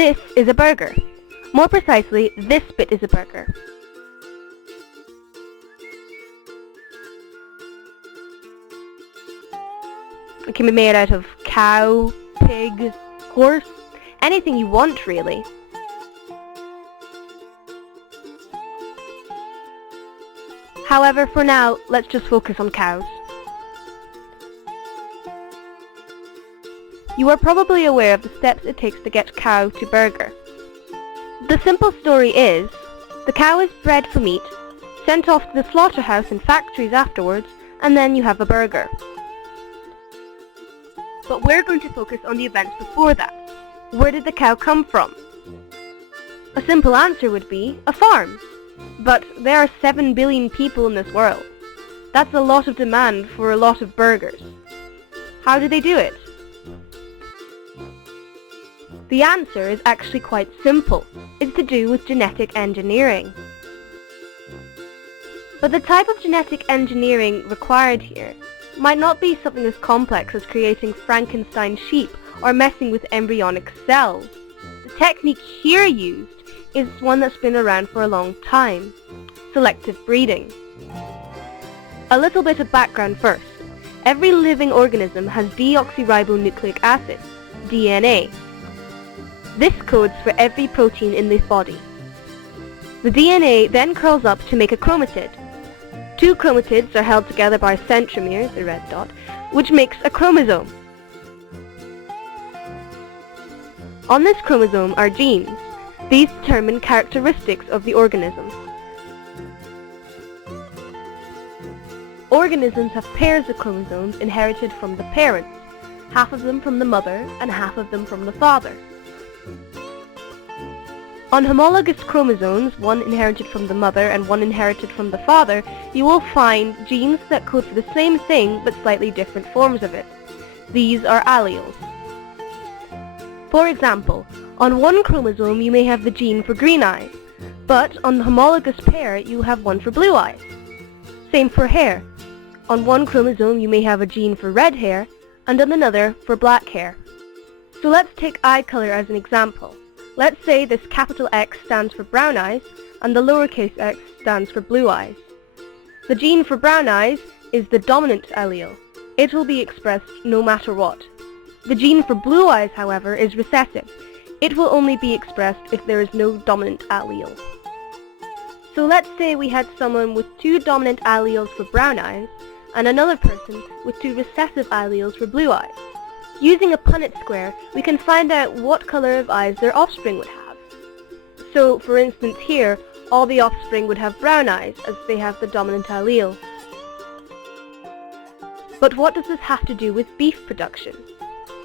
This is a burger. More precisely, this bit is a burger. It can be made out of cow, pig, horse, anything you want really. However, for now, let's just focus on cows. You are probably aware of the steps it takes to get cow to burger. The simple story is, the cow is bred for meat, sent off to the slaughterhouse and factories afterwards, and then you have a burger. But we're going to focus on the events before that. Where did the cow come from? A simple answer would be a farm. But there are 7 billion people in this world. That's a lot of demand for a lot of burgers. How do they do it? The answer is actually quite simple. It's to do with genetic engineering. But the type of genetic engineering required here might not be something as complex as creating Frankenstein sheep or messing with embryonic cells. The technique here used is one that's been around for a long time: selective breeding. A little bit of background first. Every living organism has deoxyribonucleic acid, DNA. This codes for every protein in the body. The DNA then curls up to make a chromatid. 2 chromatids are held together by centromeres, the red dot, which makes a chromosome. On this chromosome are genes. These determine characteristics of the organism. Organisms have pairs of chromosomes inherited from the parents, half of them from the mother and half of them from the father. On homologous chromosomes, one inherited from the mother and one inherited from the father, you will find genes that code for the same thing but slightly different forms of it. These are alleles. For example, on one chromosome you may have the gene for green eyes, but on the homologous pair you have one for blue eyes. Same for hair. On one chromosome you may have a gene for red hair, and on another for black hair. So let's take eye color as an example. Let's say this capital X stands for brown eyes, and the lowercase x stands for blue eyes. The gene for brown eyes is the dominant allele. It will be expressed no matter what. The gene for blue eyes, however, is recessive. It will only be expressed if there is no dominant allele. So let's say we had someone with 2 dominant alleles for brown eyes, and another person with 2 recessive alleles for blue eyes. Using a Punnett square, we can find out what color of eyes their offspring would have. So, for instance here, all the offspring would have brown eyes, as they have the dominant allele. But what does this have to do with beef production?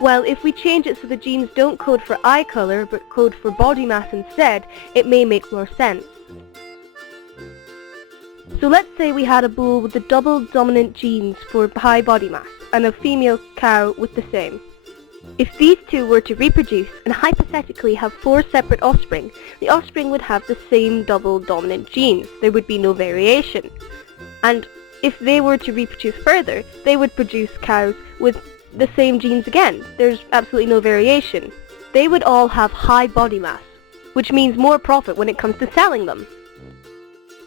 Well, if we change it so the genes don't code for eye color, but code for body mass instead, it may make more sense. So let's say we had a bull with the double dominant genes for high body mass, and a female cow with the same. If these two were to reproduce and hypothetically have 4 separate offspring, the offspring would have the same double dominant genes. There would be no variation. And if they were to reproduce further, they would produce cows with the same genes again. There's absolutely no variation. They would all have high body mass, which means more profit when it comes to selling them.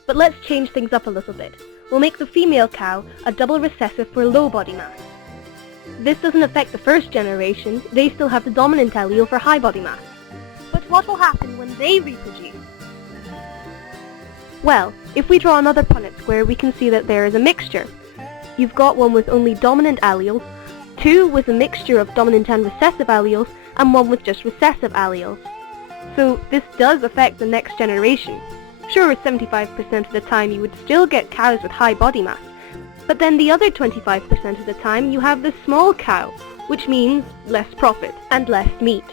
But let's change things up a little bit. We'll make the female cow a double recessive for low body mass. This doesn't affect the first generation, they still have the dominant allele for high body mass. But what will happen when they reproduce? Well, if we draw another Punnett square, we can see that there is a mixture. You've got one with only dominant alleles, 2 with a mixture of dominant and recessive alleles, and 1 with just recessive alleles. So this does affect the next generation. Sure, 75% of the time you would still get cows with high body mass, but then the other 25% of the time you have the small cow, which means less profit and less meat.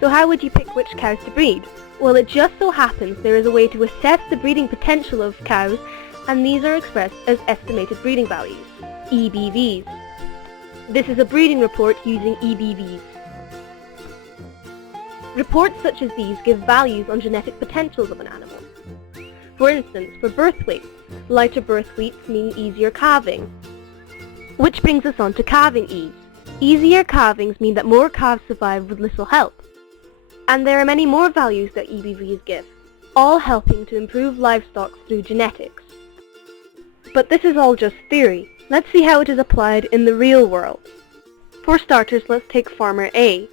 So how would you pick which cows to breed? Well, it just so happens there is a way to assess the breeding potential of cows, and these are expressed as estimated breeding values, EBVs. This is a breeding report using EBVs. Reports such as these give values on genetic potentials of an animal. For instance, for birth weights, lighter birth weights mean easier calving. Which brings us on to calving ease. Easier calvings mean that more calves survive with little help. And there are many more values that EBVs give, all helping to improve livestock through genetics. But this is all just theory. Let's see how it is applied in the real world. For starters, let's take Farmer A.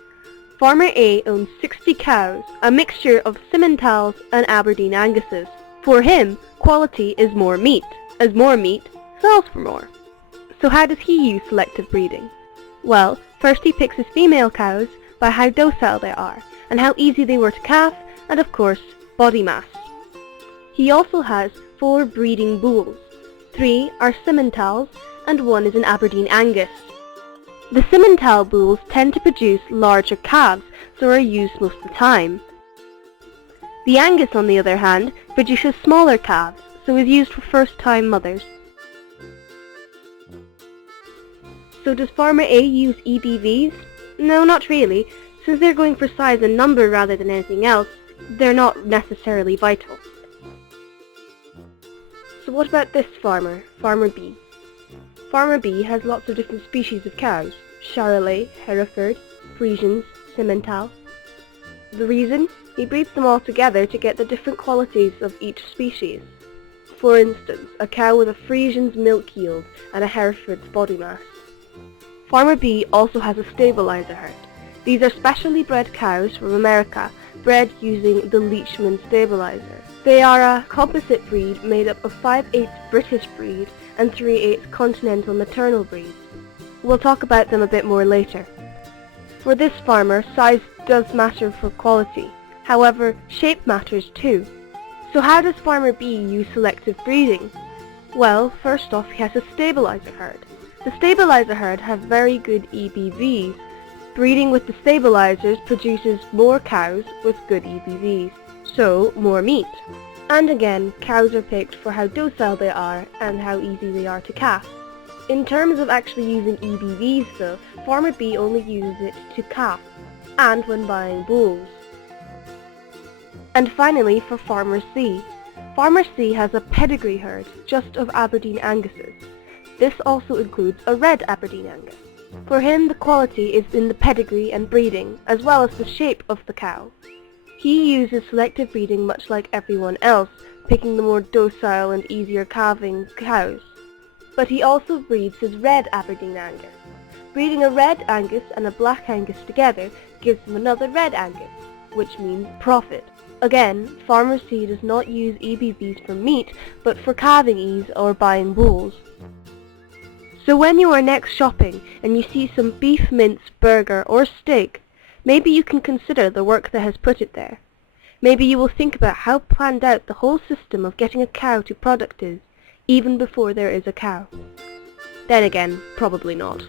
Farmer A owns 60 cows, a mixture of Simmentals and Aberdeen Anguses. For him, quality is more meat, as more meat sells for more. So how does he use selective breeding? Well, first he picks his female cows by how docile they are, and how easy they were to calf, and of course, body mass. He also has 4 breeding bulls. 3 are Simmentals, and 1 is an Aberdeen Angus. The Simmental bulls tend to produce larger calves, so are used most of the time. The Angus, on the other hand, produces smaller calves, so is used for first-time mothers. So does Farmer A use EBVs? No, not really. Since they're going for size and number rather than anything else, they're not necessarily vital. So what about this farmer, Farmer B? Farmer B has lots of different species of cows: Charolais, Hereford, Friesians, Simmental. The reason? He breeds them all together to get the different qualities of each species. For instance, a cow with a Friesian's milk yield and a Hereford's body mass. Farmer B also has a stabilizer herd. These are specially bred cows from America, bred using the Leachman stabilizer. They are a composite breed made up of 5/8 British breed and 3/8 continental maternal breeds. We'll talk about them a bit more later. For this farmer, size does matter for quality. However, shape matters too. So how does Farmer B use selective breeding? Well, first off, he has a stabilizer herd. The stabilizer herd have very good EBVs. Breeding with the stabilizers produces more cows with good EBVs, so more meat. And again, cows are picked for how docile they are and how easy they are to calf. In terms of actually using EBVs though, Farmer B only uses it to calf, and when buying bulls. And finally, for Farmer C. Farmer C has a pedigree herd just of Aberdeen Anguses. This also includes a red Aberdeen Angus. For him, the quality is in the pedigree and breeding, as well as the shape of the cow. He uses selective breeding much like everyone else, picking the more docile and easier calving cows. But he also breeds his red Aberdeen Angus. Breeding a red Angus and a black Angus together gives him another red Angus, which means profit. Again, Farmer C does not use EBVs for meat, but for calving ease or buying bulls. So when you are next shopping and you see some beef mince, burger or steak, maybe you can consider the work that has put it there. Maybe you will think about how planned out the whole system of getting a cow to product is, even before there is a cow. Then again, probably not.